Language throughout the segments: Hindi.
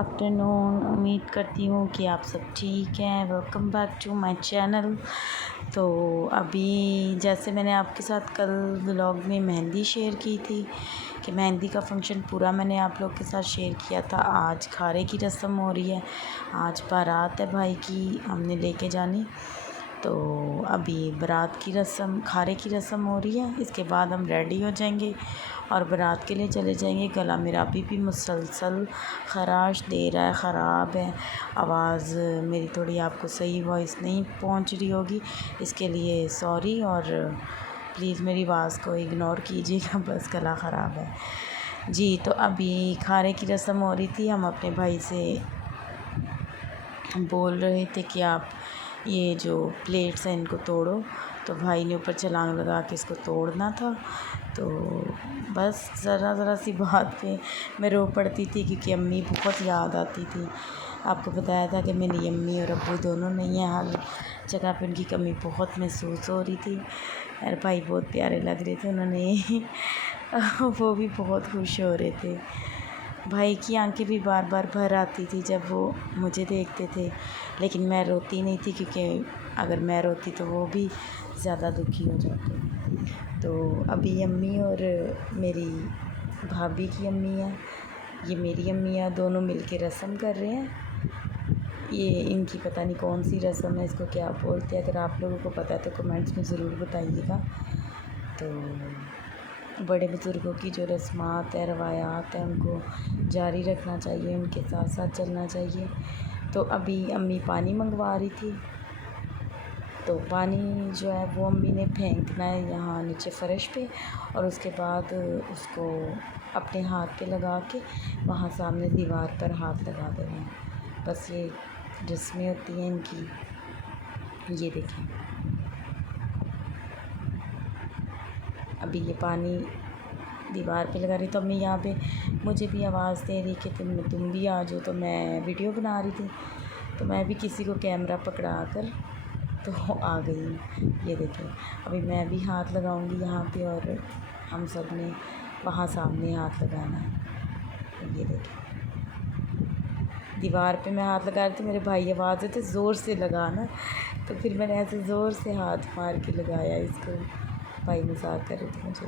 आफ्टरनून। उम्मीद करती हूँ कि आप सब ठीक हैं। Welcome back to my channel. तो अभी जैसे मैंने आपके साथ कल व्लॉग में मेहंदी शेयर की थी कि मेहंदी का फंक्शन पूरा मैंने आप लोग के साथ शेयर किया था। आज खारे की रस्म हो रही है, आज बारात है भाई की, हमने लेके जानी। तो अभी बारात की रस्म, खारे की रस्म हो रही है, इसके बाद हम रेडी हो जाएंगे और बारात के लिए चले जाएंगे। गला मेरा अभी भी मुसलसल ख़राश दे रहा है, ख़राब है आवाज़ मेरी, थोड़ी आपको सही वॉइस नहीं पहुंच रही होगी, इसके लिए सॉरी और प्लीज़ मेरी आवाज़ को इग्नोर कीजिएगा, बस गला ख़राब है जी। तो अभी खारे की रस्म हो रही थी, हम अपने भाई से बोल रहे थे कि आप ये जो प्लेट्स हैं इनको तोड़ो, तो भाई ने ऊपर छलांग लगा के इसको तोड़ना था। तो बस ज़रा सी बात पे मैं रो पड़ती थी क्योंकि अम्मी बहुत याद आती थी। आपको बताया था कि मेरी अम्मी और अब्बू दोनों नहीं हैं, हर जगह पे उनकी कमी बहुत महसूस हो रही थी। और भाई बहुत प्यारे लग रहे थे, उन्होंने वो भी बहुत खुश हो रहे थे। भाई की आंखें भी बार बार भर आती थी जब वो मुझे देखते थे, लेकिन मैं रोती नहीं थी क्योंकि अगर मैं रोती तो वो भी ज़्यादा दुखी हो जाते। तो अभी अम्मी और मेरी भाभी की अम्मी है, ये मेरी अम्मी है, दोनों मिलके रस्म कर रहे हैं। ये इनकी पता नहीं कौन सी रस्म है, इसको क्या बोलते हैं, अगर आप लोगों को पता है तो कमेंट्स में ज़रूर बताइएगा। तो बड़े बुज़ुर्गों की जो रस्मात है, रवायात है, उनको जारी रखना चाहिए, उनके साथ साथ चलना चाहिए। तो अभी अम्मी पानी मंगवा रही थी, तो पानी जो है वो अम्मी ने फेंकना है यहाँ नीचे फ़र्श पे, और उसके बाद उसको अपने हाथ पे लगा के वहाँ सामने दीवार पर हाथ लगा देना है। बस ये रस्में होती हैं इनकी। ये देखें, अभी ये पानी दीवार पे लगा रही, तो अम्मी यहाँ पे मुझे भी आवाज़ दे रही कि तुम भी आ जाओ। तो मैं वीडियो बना रही थी, तो मैं भी किसी को कैमरा पकड़ा कर तो आ गई। ये देखें, अभी मैं भी हाथ लगाऊंगी यहाँ पे और हम सब ने वहाँ सामने हाथ लगाना है। ये देखें, दीवार पे मैं हाथ लगा रही थी, मेरे भाई आवाज़ देते ज़ोर से लगाना, तो फिर मैंने ऐसे ज़ोर से हाथ मार के लगाया इसको। भाई मजाक कर रहे थे मुझे।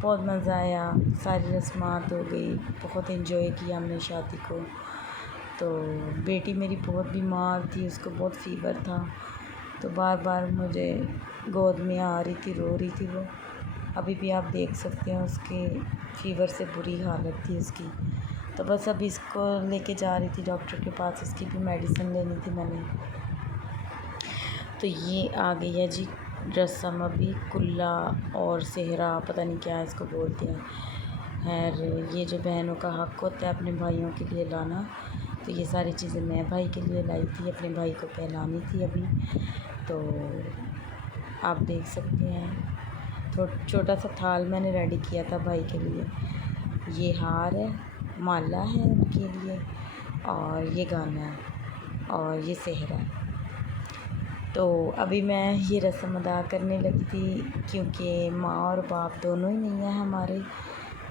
बहुत मज़ा आया, सारी रस्मात हो गई, बहुत इन्जॉय किया हमने शादी को। तो बेटी मेरी बहुत बीमार थी, उसको बहुत फ़ीवर था, तो बार बार मुझे गोद में आ रही थी, रो रही थी वो। अभी भी आप देख सकते हैं उसके फ़ीवर से बुरी हालत थी उसकी। तो बस अब इसको लेके जा रही थी डॉक्टर के पास, इसकी भी मेडिसिन लेनी थी मैंने। तो ये आ गई है जी रस्म, अभी कुल्ला और सेहरा, पता नहीं क्या इसको बोलते हैं। खैर, ये जो बहनों का हक़ होता है अपने भाइयों के लिए लाना, तो ये सारी चीज़ें मैं भाई के लिए लाई थी, अपने भाई को पहनानी थी अभी। तो आप देख सकते हैं, छोटा सा थाल मैंने रेडी किया था भाई के लिए। ये हार है, माला है उनके लिए, और ये गाना है, और ये सेहरा है। तो अभी मैं ये रस्म अदा करने लगी थी क्योंकि माँ और बाप दोनों ही नहीं हैं हमारे,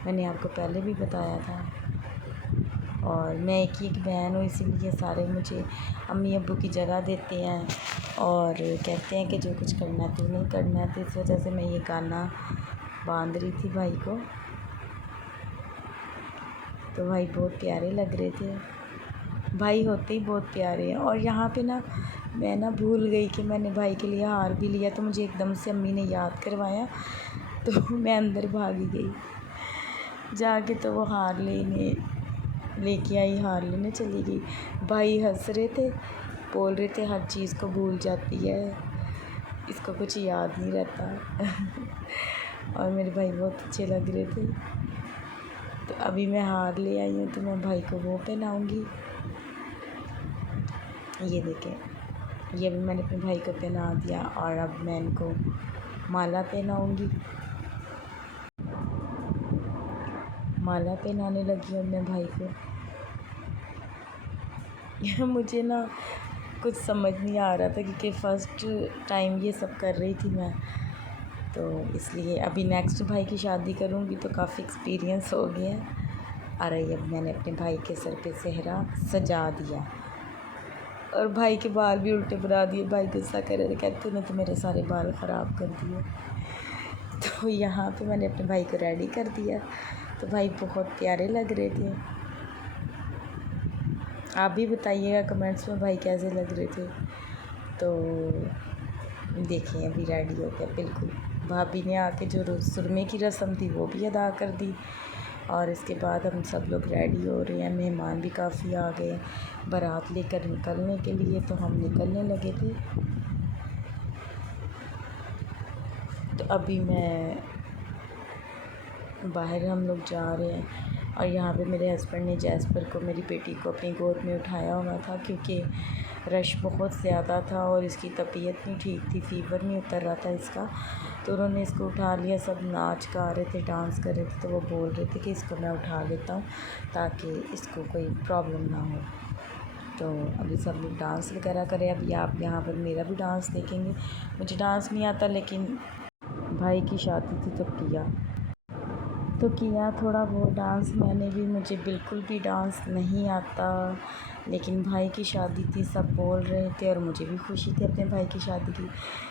मैंने आपको पहले भी बताया था। और मैं एक ही एक बहन हूँ, इसीलिए सारे मुझे अम्मी अब्बू की जगह देते हैं और कहते हैं कि जो कुछ करना है तू नहीं करना है। तो इस वजह से मैं ये गाना बांध रही थी भाई को। तो भाई बहुत प्यारे लग रहे थे, भाई होते ही बहुत प्यारे हैं। और यहाँ पे ना मैं ना भूल गई कि मैंने भाई के लिए हार भी लिया, तो मुझे एकदम से अम्मी ने याद करवाया, तो मैं अंदर भागी गई जाके, तो वो हार लेके आई, हार लेने चली गई। भाई हंस रहे थे, बोल रहे थे हर चीज़ को भूल जाती है, इसको कुछ याद नहीं रहता। और मेरे भाई बहुत अच्छे लग रहे थे। तो अभी मैं हार ले आई हूँ, तो मैं भाई को वो पहनाऊँगी। ये देखें, ये भी मैंने अपने भाई को पहना दिया, और अब मैं इनको माला पहनाऊँगी। माला पहनाने लगी हूँ मैं भाई को। मुझे ना कुछ समझ नहीं आ रहा था क्योंकि फ़र्स्ट टाइम ये सब कर रही थी मैं, तो इसलिए अभी नेक्स्ट भाई की शादी करूँगी तो काफ़ी एक्सपीरियंस हो गया है। और अब मैंने अपने भाई के सर पे सेहरा सजा दिया और भाई के बाल भी उल्टे बना दिए। भाई गुस्सा कर रहे थे, कहते तूने तो मेरे सारे बाल ख़राब कर दिए। तो यहाँ पे मैंने अपने भाई को रेडी कर दिया, तो भाई बहुत प्यारे लग रहे थे। आप भी बताइएगा कमेंट्स में भाई कैसे लग रहे थे। तो देखिए अभी रेडी हो गया बिल्कुल। भाभी ने आके जो सुरमे की रस्म थी वो भी अदा कर दी और इसके बाद हम सब लोग रेडी हो रहे हैं। मेहमान भी काफ़ी आ गए बारात लेकर निकलने के लिए, तो हम निकलने लगे थे। तो अभी मैं बाहर हम लोग जा रहे हैं और यहाँ पे मेरे हस्बैंड ने जैस्पर को, मेरी बेटी को, अपनी गोद में उठाया हुआ था क्योंकि रश बहुत ज़्यादा था और इसकी तबीयत नहीं ठीक थी, फ़ीवर नहीं उतर रहा था इसका। तो उन्होंने इसको उठा लिया। सब नाच गा रहे थे, डांस कर रहे थे, तो वो बोल रहे थे कि इसको मैं उठा लेता हूँ ताकि इसको कोई प्रॉब्लम ना हो। तो अभी सब लोग डांस वगैरह करें। अभी आप यहाँ पर मेरा भी डांस देखेंगे। मुझे डांस नहीं आता, लेकिन भाई की शादी थी तो किया थोड़ा बहुत डांस मैंने भी। मुझे बिल्कुल भी डांस नहीं आता, लेकिन भाई की शादी थी, सब बोल रहे थे और मुझे भी खुशी थी अपने भाई की शादी की।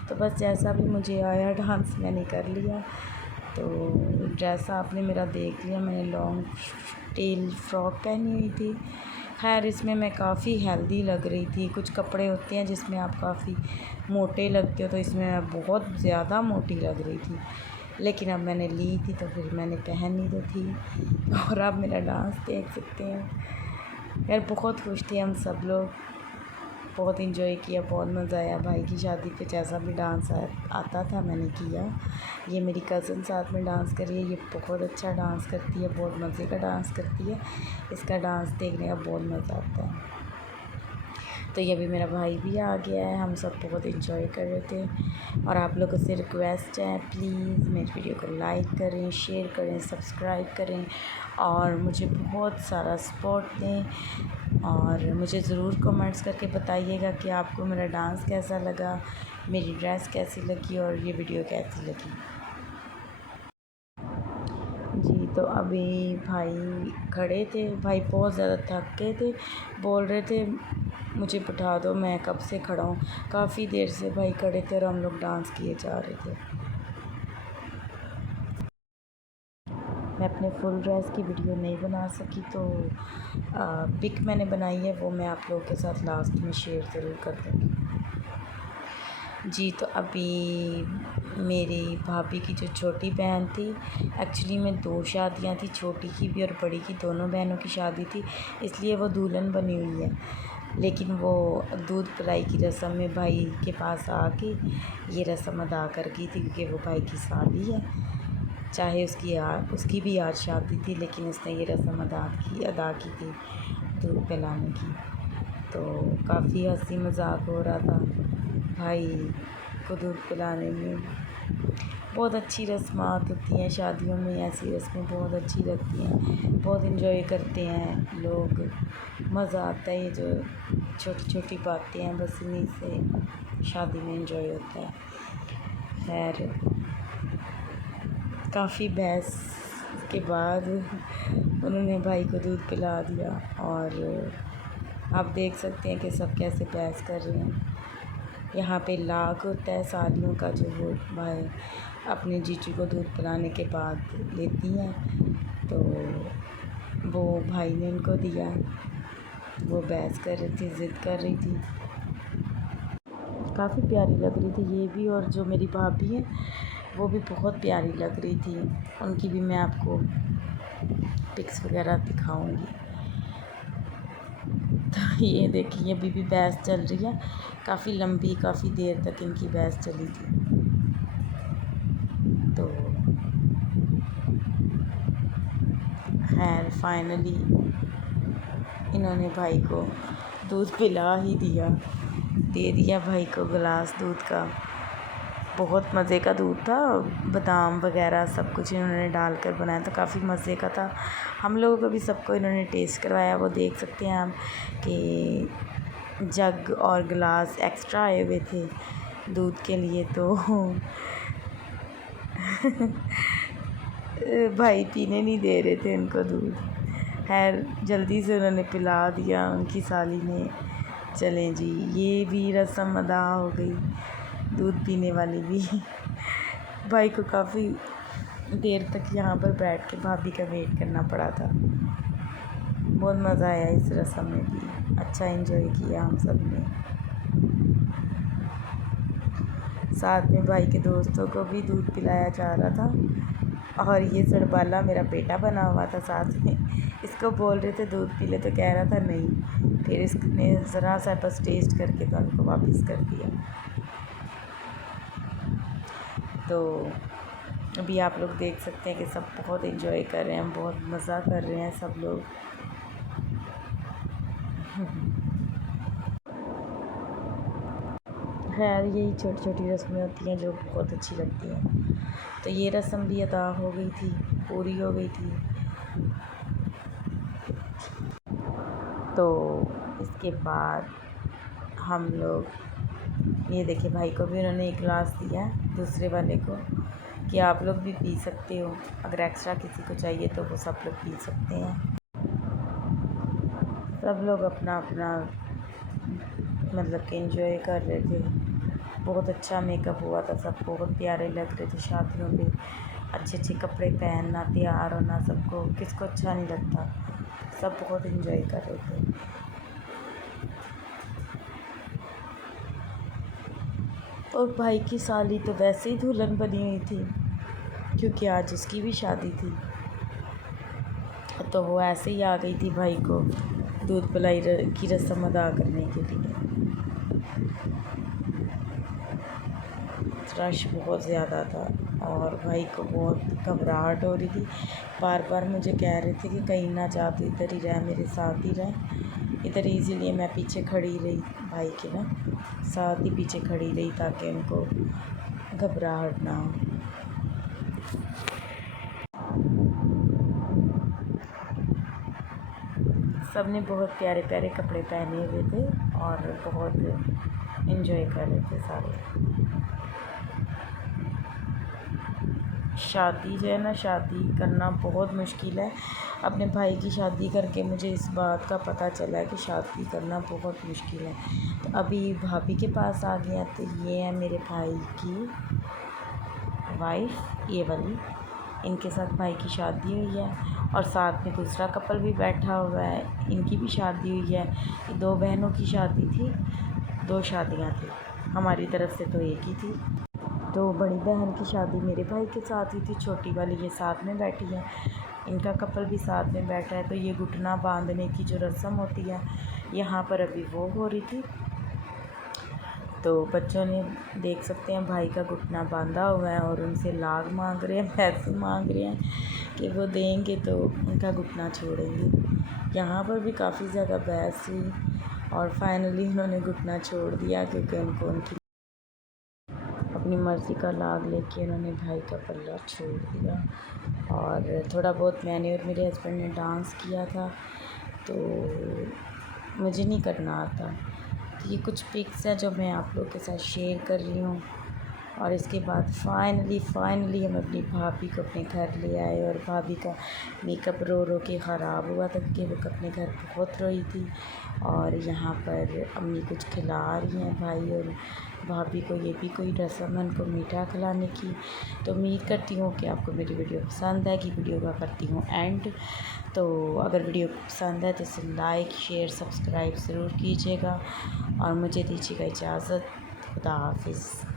तो बस जैसा भी मुझे आया डांस मैंने कर लिया। तो जैसा आपने मेरा देख लिया, मैंने लॉन्ग टेल फ्रॉक पहनी हुई थी। खैर इसमें मैं काफ़ी हेल्दी लग रही थी। कुछ कपड़े होते हैं जिसमें आप काफ़ी मोटे लगते हो, तो इसमें मैं बहुत ज़्यादा मोटी लग रही थी, लेकिन अब मैंने ली थी तो फिर मैंने पहनी तो थी। और आप मेरा डांस देख सकते हैं। यार बहुत खुश थे हम सब लोग, बहुत इन्जॉय किया, बहुत मज़ा आया। भाई की शादी पे जैसा भी डांस आता था मैंने किया। ये मेरी कज़न साथ में डांस कर रही है, ये बहुत अच्छा डांस करती है, बहुत मज़े का डांस करती है। इसका डांस देखने का बहुत मज़ा आता है। तो ये भी मेरा भाई भी आ गया है, हम सब बहुत इन्जॉय कर रहे थे। और आप लोगों से रिक्वेस्ट है, प्लीज़ मेरी वीडियो को लाइक करें, शेयर करें, सब्सक्राइब करें और मुझे बहुत सारा सपोर्ट दें। और मुझे ज़रूर कमेंट्स करके बताइएगा कि आपको मेरा डांस कैसा लगा, मेरी ड्रेस कैसी लगी और ये वीडियो कैसी लगी। जी, तो अभी भाई खड़े थे, भाई बहुत ज़्यादा थक गए थे, बोल रहे थे मुझे बिठा दो, मैं कब से खड़ा हूँ। काफ़ी देर से भाई खड़े थे और हम लोग डांस किए जा रहे थे। मैं अपने फुल ड्रेस की वीडियो नहीं बना सकी, तो पिक मैंने बनाई है, वो मैं आप लोगों के साथ लास्ट में शेयर ज़रूर कर दूँगी। जी, तो अभी मेरी भाभी की जो छोटी बहन थी, एक्चुअली में 2 शादियाँ थी, छोटी की भी और बड़ी की, दोनों बहनों की शादी थी, इसलिए वो दुल्हन बनी हुई है। लेकिन वो दूध पिलाई की रस्म में भाई के पास आके ये रस्म अदा कर गई थी, क्योंकि वो भाई की साली है। चाहे उसकी भी आज शादी थी, लेकिन उसने ये रस्म अदा की थी दूध पिलाने की। तो काफ़ी हंसी मजाक हो रहा था भाई को दूध पिलाने में। बहुत अच्छी रस्मात होती हैं शादियों में, ऐसी रस्में बहुत अच्छी लगती हैं, बहुत इन्जॉय करते हैं लोग, मज़ा आता है। ये जो छोटी छोटी बातें हैं, बस इन्हीं से शादी में इन्जॉय होता है। खैर काफ़ी बहस के बाद उन्होंने भाई को दूध पिला दिया और आप देख सकते हैं कि सब कैसे बहस कर रहे हैं। यहाँ पे लाग होता है सालियों का, जो वो भाई अपने जीजू को दूध पिलाने के बाद लेती हैं, तो वो भाई ने इनको दिया। वो बहस कर रही थी, ज़िद कर रही थी, काफ़ी प्यारी लग रही थी ये भी। और जो मेरी भाभी है वो भी बहुत प्यारी लग रही थी, उनकी भी मैं आपको पिक्स वगैरह दिखाऊंगी। तो ये देखिए अभी भी बहस चल रही है, काफ़ी लंबी, काफ़ी देर तक इनकी बहस चली थी। तो खैर फाइनली इन्होंने भाई को दूध पिला ही दिया, दे दिया भाई को गिलास दूध का। बहुत मज़े का दूध था, बादाम वगैरह सब कुछ इन्होंने डालकर बनाया था, काफ़ी मज़े का था। हम लोगों को भी सबको इन्होंने टेस्ट करवाया। वो देख सकते हैं आप कि जग और गिलास एक्स्ट्रा आए हुए थे दूध के लिए, तो भाई पीने नहीं दे रहे थे उनको दूध। खैर जल्दी से उन्होंने पिला दिया उनकी साली ने। चलें जी, ये भी रस्म अदा हो गई, दूध पीने वाली भी। भाई को काफ़ी देर तक यहाँ पर बैठ के भाभी का वेट करना पड़ा था। बहुत मज़ा आया इस रस्म में भी, अच्छा एंजॉय किया हम सब ने। साथ में भाई के दोस्तों को भी दूध पिलाया जा रहा था। और ये सड़बाला मेरा बेटा बना हुआ था साथ में। इसको बोल रहे थे दूध पी ले तो कह रहा था नहीं। फिर इसने ज़रा सा बस टेस्ट करके तो उनको वापस कर दिया। तो अभी आप लोग देख सकते हैं कि सब बहुत एंजॉय कर रहे हैं, बहुत मज़ा कर रहे हैं सब लोग। खैर यही छोटी छोटी रस्में होती हैं जो बहुत अच्छी लगती हैं। तो ये रस्म भी अदा हो गई थी, पूरी हो गई थी। तो इसके बाद हम लोग ये देखिए, भाई को भी उन्होंने एक गिलास दिया दूसरे वाले को कि आप लोग भी पी सकते हो, अगर एक्स्ट्रा किसी को चाहिए तो वो सब लोग पी सकते हैं। सब लोग अपना अपना मतलब कि एंजॉय कर रहे थे। बहुत अच्छा मेकअप हुआ था, सब बहुत प्यारे लग रहे थे शादियों पे। अच्छे अच्छे कपड़े पहनना, तैयार होना, सबको किसको अच्छा नहीं लगता। सब बहुत एंजॉय कर रहे थे। और भाई की साली तो वैसे ही दुल्हन बनी हुई थी क्योंकि आज उसकी भी शादी थी, तो वो ऐसे ही आ गई थी भाई को दूध पिलाई की रस्म अदा करने के लिए। रश बहुत ज़्यादा था और भाई को बहुत घबराहट हो रही थी। बार बार मुझे कह रहे थे कि कहीं ना जा, तो इधर ही रह, मेरे साथ ही रह इधर। इसीलिए मैं पीछे खड़ी रही, भाई के ना साथ ही पीछे खड़ी रही ताकि उनको घबराहट ना हो। सब ने बहुत प्यारे प्यारे कपड़े पहने हुए थे और बहुत एंजॉय कर रहे थे सारे। शादी जो है ना, शादी करना बहुत मुश्किल है। अपने भाई की शादी करके मुझे इस बात का पता चला है कि शादी करना बहुत मुश्किल है। तो अभी भाभी के पास आ गया, तो ये है मेरे भाई की वाइफ, ये वाली, इनके साथ भाई की शादी हुई है। और साथ में दूसरा कपल भी बैठा हुआ है, इनकी भी शादी हुई है। ये दो बहनों की शादी थी, दो शादियां थी, हमारी तरफ से तो एक ही थी। तो बड़ी बहन की शादी मेरे भाई के साथ ही थी, छोटी वाली ये साथ में बैठी है, इनका कपल भी साथ में बैठा है। तो ये घुटना बांधने की जो रस्म होती है यहाँ पर अभी वो हो रही थी। तो बच्चों ने देख सकते हैं भाई का घुटना बांधा हुआ है और उनसे लाग मांग रहे हैं, पैसे मांग रहे हैं कि वो देंगे तो उनका घुटना छोड़ेंगे। यहाँ पर भी काफ़ी ज़्यादा बहस हुई और फाइनली उन्होंने घुटना छोड़ दिया क्योंकि उनको उनकी अपनी मर्ज़ी का लाग लेके उन्होंने भाई का पल्ला छोड़ दिया। और थोड़ा बहुत मैंने और मेरे हस्बैंड ने डांस किया था, तो मुझे नहीं करना आता। तो ये कुछ पिक्स हैं जो मैं आप लोग के साथ शेयर कर रही हूँ। और इसके बाद फाइनली हम अपनी भाभी को अपने घर ले आए और भाभी का मेकअप रो रो के ख़राब हुआ था क्योंकि वो अपने घर बहुत रोई थी। और यहाँ पर अम्मी कुछ खिला रही हैं भाई और भाभी को, ये भी कोई रस्म है उनको मीठा खिलाने की। तो उम्मीद करती हूँ कि आपको मेरी वीडियो पसंद है, कि वीडियो का करती हूँ एंड। तो अगर वीडियो पसंद है तो इसे लाइक शेयर सब्सक्राइब ज़रूर कीजिएगा और मुझे दीजिएगा इजाज़त। खुदा हाफिज़।